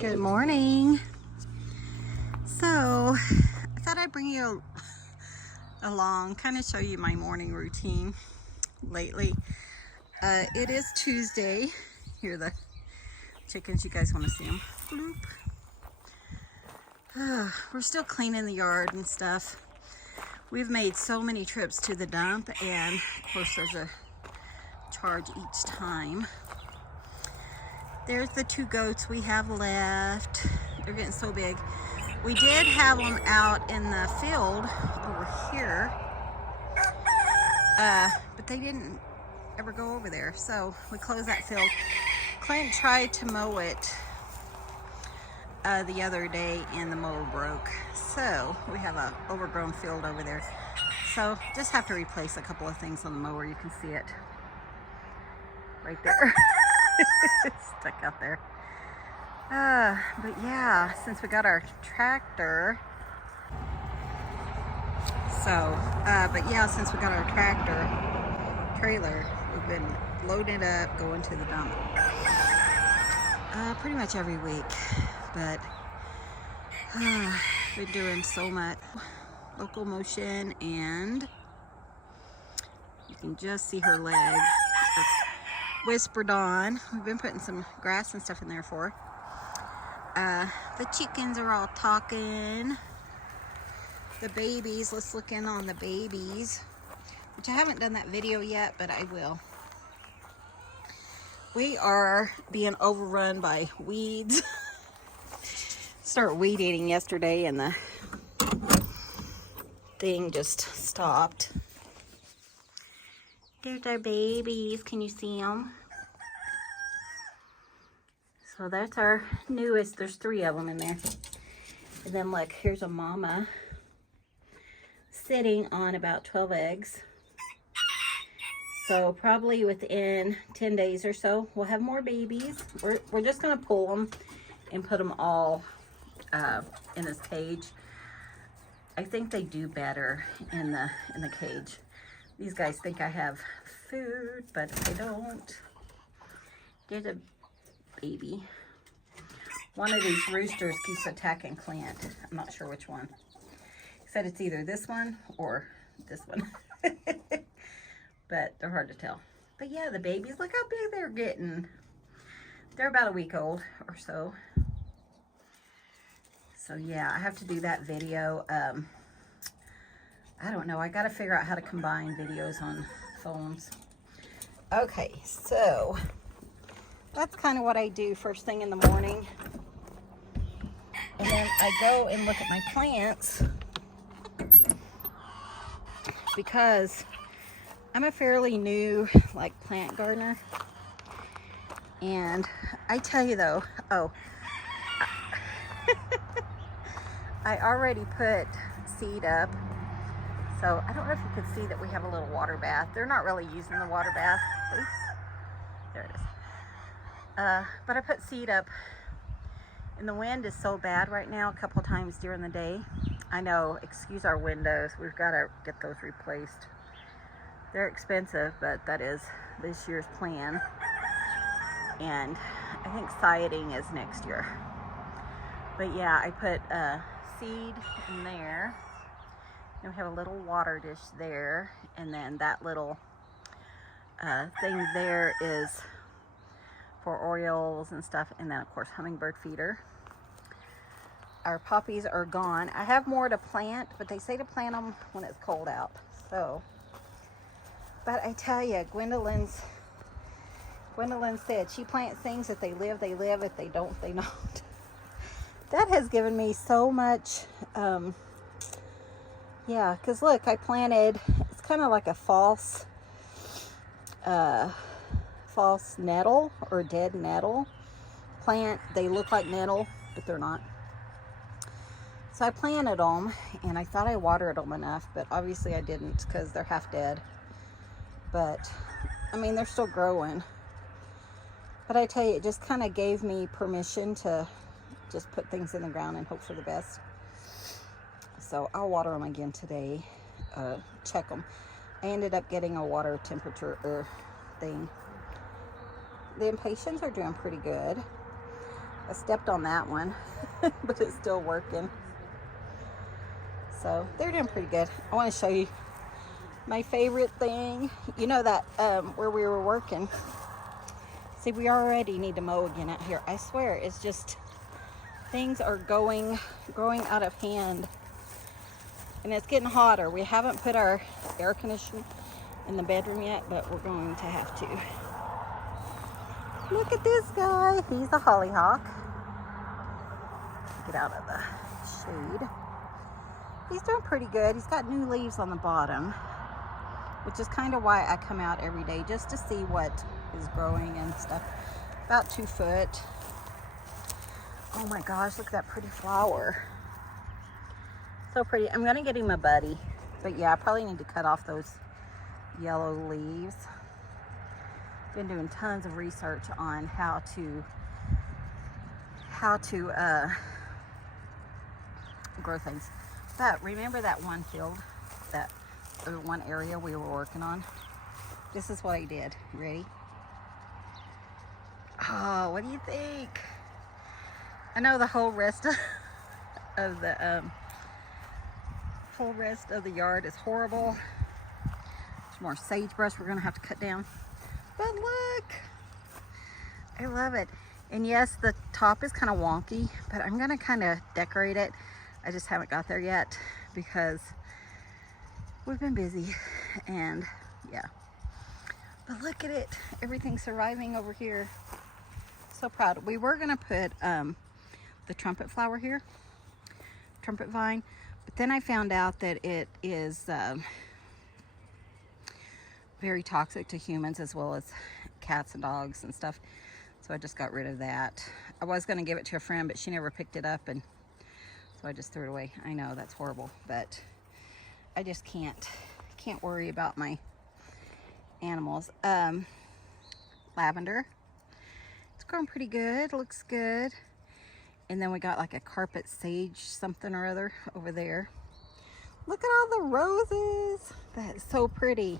Good morning. So I thought I'd bring you along, kind of show you my morning routine lately. It is Tuesday. Here are the chickens. You guys want to see them? Bloop. We're still cleaning the yard and stuff. We've made so many trips to the dump, and of course there's a charge each time. There's the 2 goats we have left. They're getting so big. We did have them out in the field over here, but they didn't ever go over there, so we closed that field. Clint tried to mow it the other day and the mower broke, so we have a overgrown field over there. So just have to replace a couple of things on the mower. You can see it right there. It's stuck out there. But yeah, since we got our tractor, since we got our tractor trailer, we've been loading it up, going to the dump pretty much every week. But been doing so much locomotion, and you can just see her leg. That's Whisper Dawn. We've been putting some grass and stuff in there for her. The chickens are all talking. The babies, let's look in on the babies, which I haven't done that video yet, but I will. We are being overrun by weeds. Started weed eating yesterday and the thing just stopped. There's our babies. Can you see them? So that's our newest. There's 3 of them in there. And then look, here's a mama sitting on about 12 eggs. So probably within 10 days or so, we'll have more babies. We're just gonna pull them and put them all in this cage. I think they do better in the cage. These guys think I have food, but I don't. There's a baby. One of these roosters keeps attacking Clint. I'm not sure which one. He said it's either this one or this one. But they're hard to tell. But yeah, the babies, look how big they're getting. They're about a week old or so. So yeah, I have to do that video. I don't know. I got to figure out how to combine videos on phones. Okay, so that's kind of what I do first thing in the morning. And then I go and look at my plants because I'm a fairly new plant gardener. And I tell you though, I already put seed up. So I don't know if you can see that we have a little water bath. They're not really using the water bath. Oops. There it is. But I put seed up, and the wind is so bad right now a couple times during the day. I know, excuse our windows. We've got to get those replaced. They're expensive, but that is this year's plan. And I think siding is next year. But yeah, I put seed in there. And we have a little water dish there, and then that little thing there is for Orioles and stuff, and then of course hummingbird feeder. Our poppies are gone. I have more to plant, but they say to plant them when it's cold out. So, but I tell you, Gwendolyn said she plants things. If they live, they live. If they don't, they don't. That has given me so much. Yeah, because look, I planted, it's kind of like a false nettle or dead nettle plant. They look like nettle, but they're not. So I planted them, and I thought I watered them enough, but obviously I didn't because they're half dead. But, I mean, they're still growing. But I tell you, it just kind of gave me permission to just put things in the ground and hope for the best. So I'll water them again today, check them. I ended up getting a water temperature thing. The impatiens are doing pretty good. I stepped on that one, but it's still working. So they're doing pretty good. I want to show you my favorite thing. You know that where we were working. See, we already need to mow again out here. I swear, it's just things are growing out of hand. And it's getting hotter. We haven't put our air conditioner in the bedroom yet, but we're going to have to. Look at this guy. He's a hollyhock. Get out of the shade. He's doing pretty good. He's got new leaves on the bottom, which is kind of why I come out every day, just to see what is growing and stuff. About 2 foot. Oh my gosh, look at that pretty flower. So pretty. I'm gonna get him a buddy, but yeah, I probably need to cut off those yellow leaves. Been doing tons of research on how to grow things. But remember that one field, that one area we were working on? This is what I did. Ready? Oh, what do you think? I know the whole rest of the yard is horrible. There's more sagebrush we're gonna have to cut down. But look, I love it. And yes, the top is kind of wonky, but I'm gonna kind of decorate it. I just haven't got there yet because we've been busy, and yeah. But look at it, everything's surviving over here. So proud. We were gonna put the trumpet flower here, trumpet vine, but then I found out that it is very toxic to humans as well as cats and dogs and stuff. So I just got rid of that. I was going to give it to a friend, but she never picked it up, and so I just threw it away. I know that's horrible, but I just can't worry about my animals. Lavender, it's growing pretty good, looks good. And then we got like a carpet sage something or other over there. Look at all the roses. That is so pretty.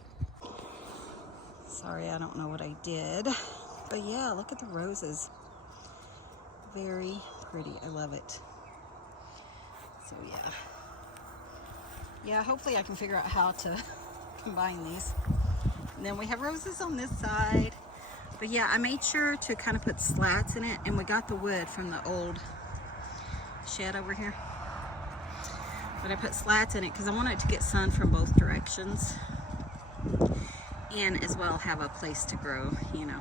Sorry, I don't know what I did. But yeah, look at the roses. Very pretty. I love it. So yeah. Yeah, hopefully I can figure out how to combine these. And then we have roses on this side. But yeah, I made sure to kind of put slats in it, and we got the wood from the old shed over here. But I put slats in it because I wanted to get sun from both directions, and as well have a place to grow, you know.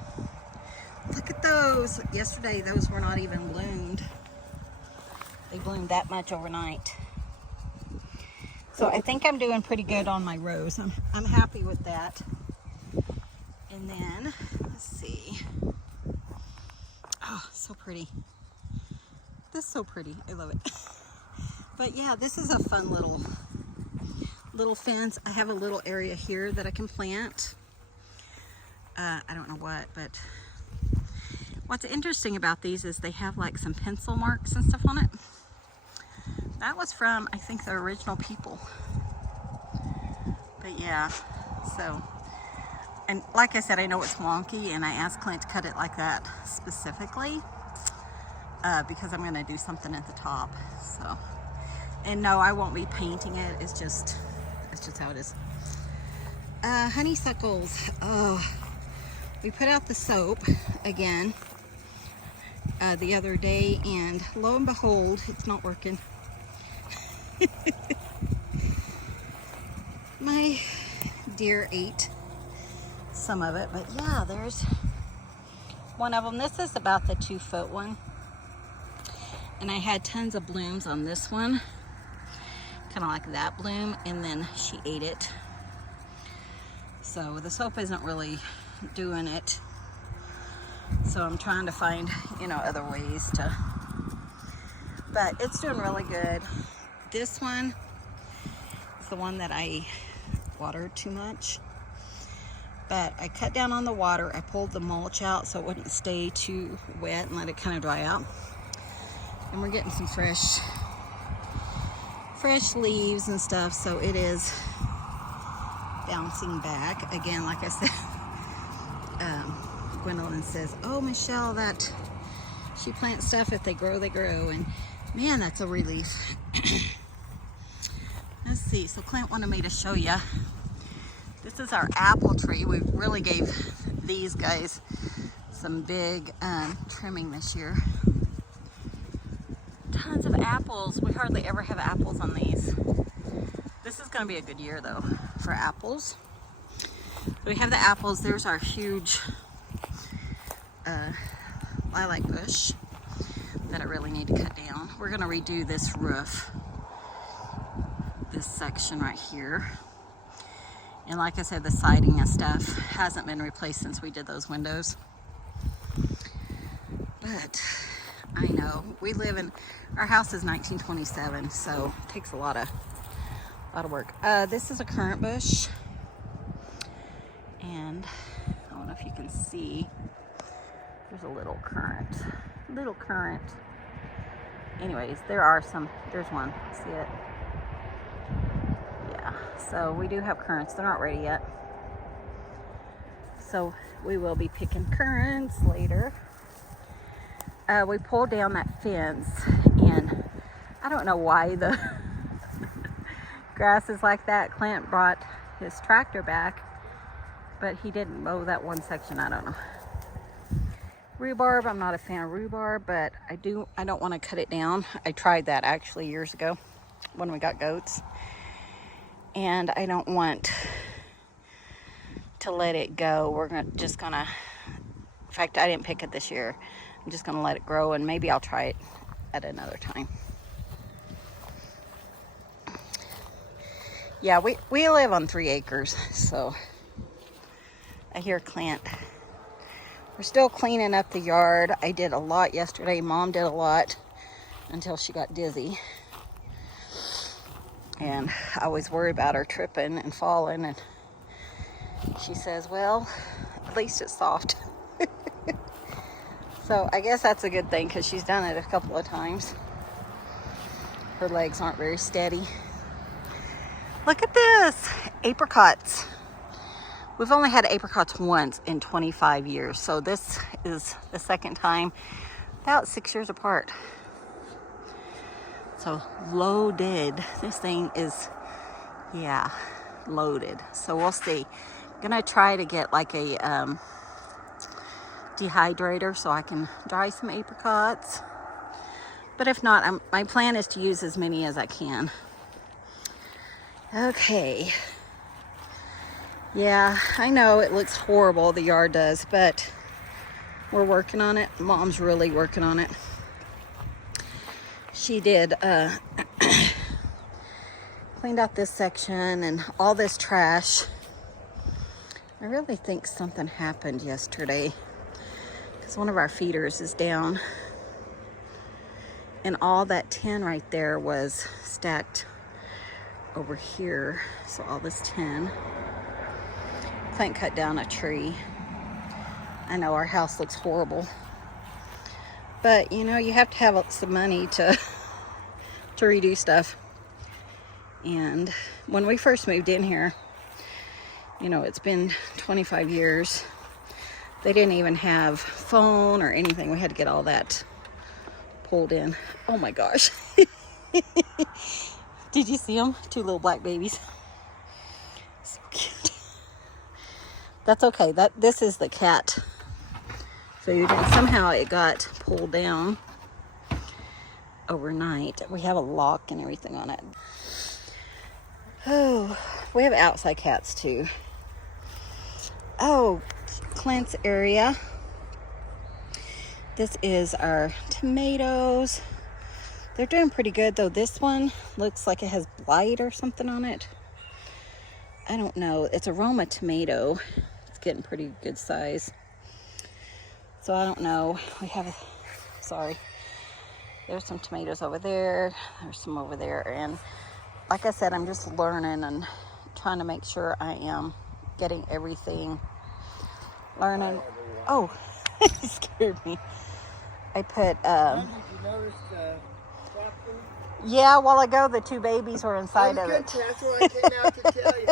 Look at those. Yesterday those were not even bloomed. They bloomed that much overnight. So I think I'm doing pretty good on my rose. I'm happy with that. And then let's see. Oh, so pretty. This is so pretty. I love it. But yeah, this is a fun little fence. I have a little area here that I can plant. I don't know what, but what's interesting about these is they have like some pencil marks and stuff on it. That was from, I think, the original people. But yeah, so, and like I said, I know it's wonky, and I asked Clint to cut it like that specifically because I'm gonna do something at the top. So, and no, I won't be painting it. It's just how it is. Honeysuckles. Oh, we put out the soap again the other day, and lo and behold, it's not working. My deer ate some of it, but yeah, there's one of them. This is about the 2 foot one, and I had tons of blooms on this one, kind of like that bloom, and then she ate it. So the soap isn't really doing it, so I'm trying to find, you know, other ways to, but it's doing really good. This one is the one that I watered too much, but I cut down on the water. I pulled the mulch out so it wouldn't stay too wet and let it kind of dry out. And we're getting some fresh leaves and stuff, so it is bouncing back again. Like I said, Gwendolyn says, oh, Michelle, that She plants stuff. If they grow, they grow. And man, that's a relief. Let's see. So Clint wanted me to show you. This is our apple tree. We really gave these guys some big trimming this year. Tons of apples. We hardly ever have apples on these. This is going to be a good year though for apples. So we have the apples. There's our huge lilac bush that I really need to cut down. We're going to redo this roof, this section right here. And like I said, the siding and stuff hasn't been replaced since we did those windows. But I know we live in, our house is 1927, so it takes a lot of work. This is a currant bush, and I don't know if you can see. There's a little currant. Anyways, there are some. There's one. See it? Yeah. So we do have currants. They're not ready yet. So we will be picking currants later. We pulled down that fence, and I don't know why the grass is like that. Clint brought his tractor back, but he didn't mow that one section. I don't know. Rhubarb, I'm not a fan of rhubarb, but I don't want to cut it down. I tried that actually years ago when we got goats, and I don't want to let it go. We're just gonna, in fact, I didn't pick it this year. I'm just gonna let it grow, and maybe I'll try it at another time. Yeah, we live on 3 acres, so I hear Clint. We're still cleaning up the yard. I did a lot yesterday. Mom did a lot until she got dizzy. And I always worry about her tripping and falling. And she says, well, at least it's soft. So I guess that's a good thing because she's done it a couple of times. Her legs aren't very steady. Look at this, apricots. We've only had apricots once in 25 years. So this is the second time, about 6 years apart. So loaded. This thing is, yeah, loaded. So we'll see. I'm gonna try to get like a dehydrator so I can dry some apricots. But if not, my plan is to use as many as I can. Okay. Yeah, I know it looks horrible, the yard does, but we're working on it. Mom's really working on it. She did cleaned out this section and all this trash. I really think something happened yesterday because one of our feeders is down, and all that tin right there was stacked over here. So all this tin. Clint cut down a tree. I know our house looks horrible, but you know, you have to have some money to redo stuff. And when we first moved in here, you know, it's been 25 years. They didn't even have phone or anything. We had to get all that pulled in. Oh my gosh. Did you see them? 2 little black babies. So cute. That's okay. This is the cat food, and somehow it got pulled down overnight. We have a lock and everything on it. Oh, we have outside cats too. Oh, Clint's area. This is our tomatoes. They're doing pretty good though. This one looks like it has blight or something on it. I don't know. It's a Roma tomato. It's getting pretty good size. So I don't know. We have sorry. There's some tomatoes over there. There's some over there. And like I said, I'm just learning and trying to make sure I am getting everything. Learning. Oh, it scared me. I put, Did you notice yeah, a while ago, the 2 babies were inside of it. That's what I came out to tell you.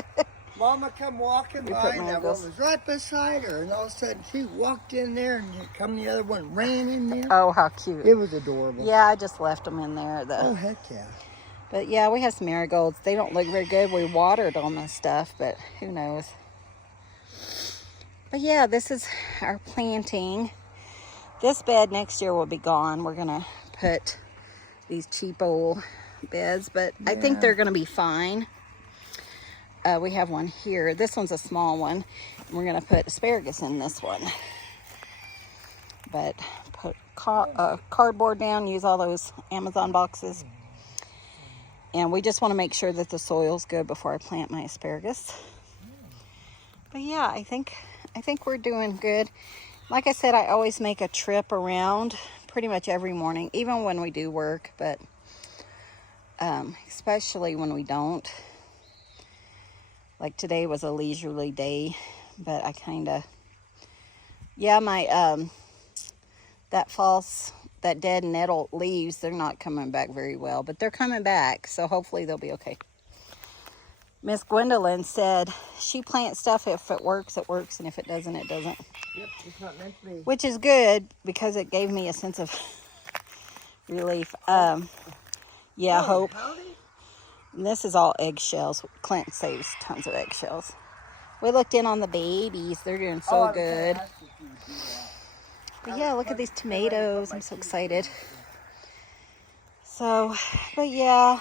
Mama come walking by, and that one mangoes. was right beside her, and all of a sudden she walked in there, and here come the other one, ran in there. Oh, how cute. It was adorable. Yeah, I just left them in there. Oh, heck yeah. But yeah, we have some marigolds. They don't look very good. We watered them and stuff, but who knows. But yeah, this is our planting. This bed next year will be gone. We're going to put these cheap old beds, but I think they're going to be fine. We have one here. This one's a small one. We're going to put asparagus in this one. But put cardboard down, use all those Amazon boxes. And we just want to make sure that the soil's good before I plant my asparagus. But yeah, I think we're doing good. Like I said, I always make a trip around pretty much every morning, even when we do work, but especially when we don't. Like today was a leisurely day, but I kind of, yeah, my, that dead nettle leaves, they're not coming back very well, but they're coming back, so hopefully they'll be okay. Miss Gwendolyn said she plants stuff. If it works, and if it doesn't, it doesn't. Yep, it's not meant to be. Which is good, because it gave me a sense of relief. Yeah, hope. Howdy. And this is all eggshells. Clint saves tons of eggshells. We looked in on the babies. They're doing so good. But yeah, look at these tomatoes. I'm so excited. So, but yeah.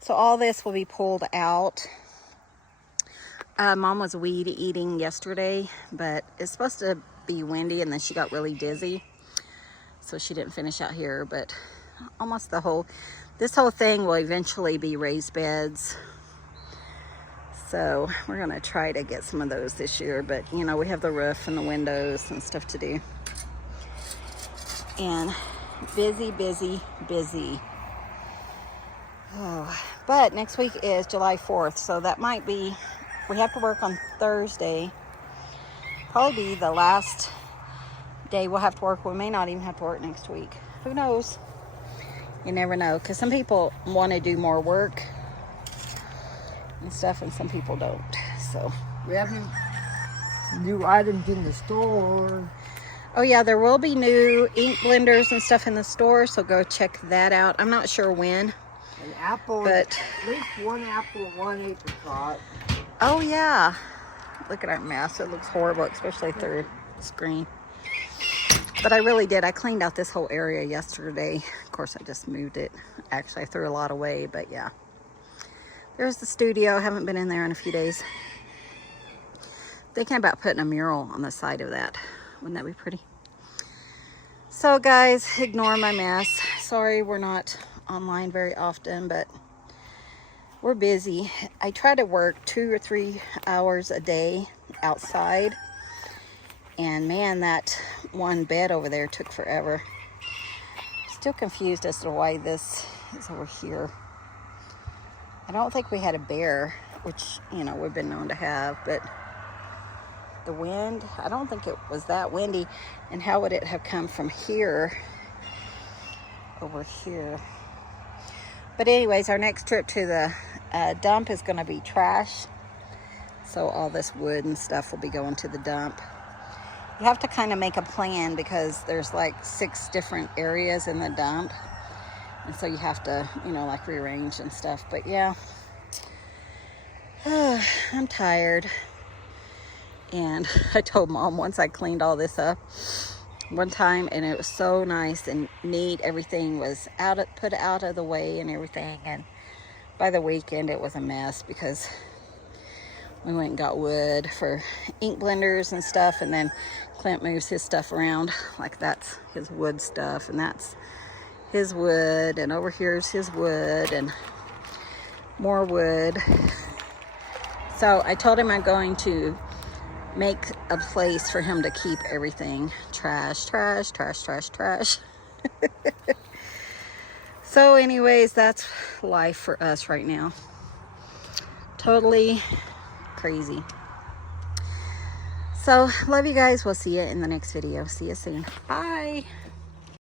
So all this will be pulled out. Mom was weed eating yesterday, but it's supposed to be windy, and then she got really dizzy. So she didn't finish out here, but almost this whole thing will eventually be raised beds. So we're going to try to get some of those this year, but you know, we have the roof and the windows and stuff to do. And busy, busy, busy. Oh, but next week is July 4th, so that might be, we have to work on Thursday. Probably be the last day we'll have to work. We may not even have to work next week. Who knows? You never know, because some people want to do more work and stuff, and some people don't. So We have new items in the store. oh yeah, there will be new ink blenders and stuff in the store, so go check that out. I'm not sure when. An apple, but at least one apple, one apricot. oh yeah, look at our mess. It looks horrible, especially through the screen. But I really did. I cleaned out this whole area yesterday. Of course, I just moved it. Actually, I threw a lot away, but yeah. There's the studio. I haven't been in there in a few days. Thinking about putting a mural on the side of that. Wouldn't that be pretty? So guys, ignore my mess. Sorry we're not online very often, but we're busy. I try to work 2 or 3 hours a day outside. And man, that one bed over there took forever. Still confused as to why this is over here. I don't think we had a bear, which, you know, we've been known to have, but the wind, I don't think it was that windy. And how would it have come from here over here? But anyways, our next trip to the dump is going to be trash. So all this wood and stuff will be going to the dump. You have to kind of make a plan, because there's like 6 different areas in the dump. And so you have to, you know, like rearrange and stuff. But yeah, I'm tired. And I told Mom once I cleaned all this up one time, and it was so nice and neat. Everything was put out of the way and everything. And by the weekend, it was a mess, because we went and got wood for ink blenders and stuff, and then Clint moves his stuff around. Like that's his wood stuff, and that's his wood, and over here's his wood, and more wood. So I told him I'm going to make a place for him to keep everything. Trash, trash, trash, trash, trash. So anyways, that's life for us right now. Totally crazy. So love you guys. We'll see you in the next video. See you soon. Bye.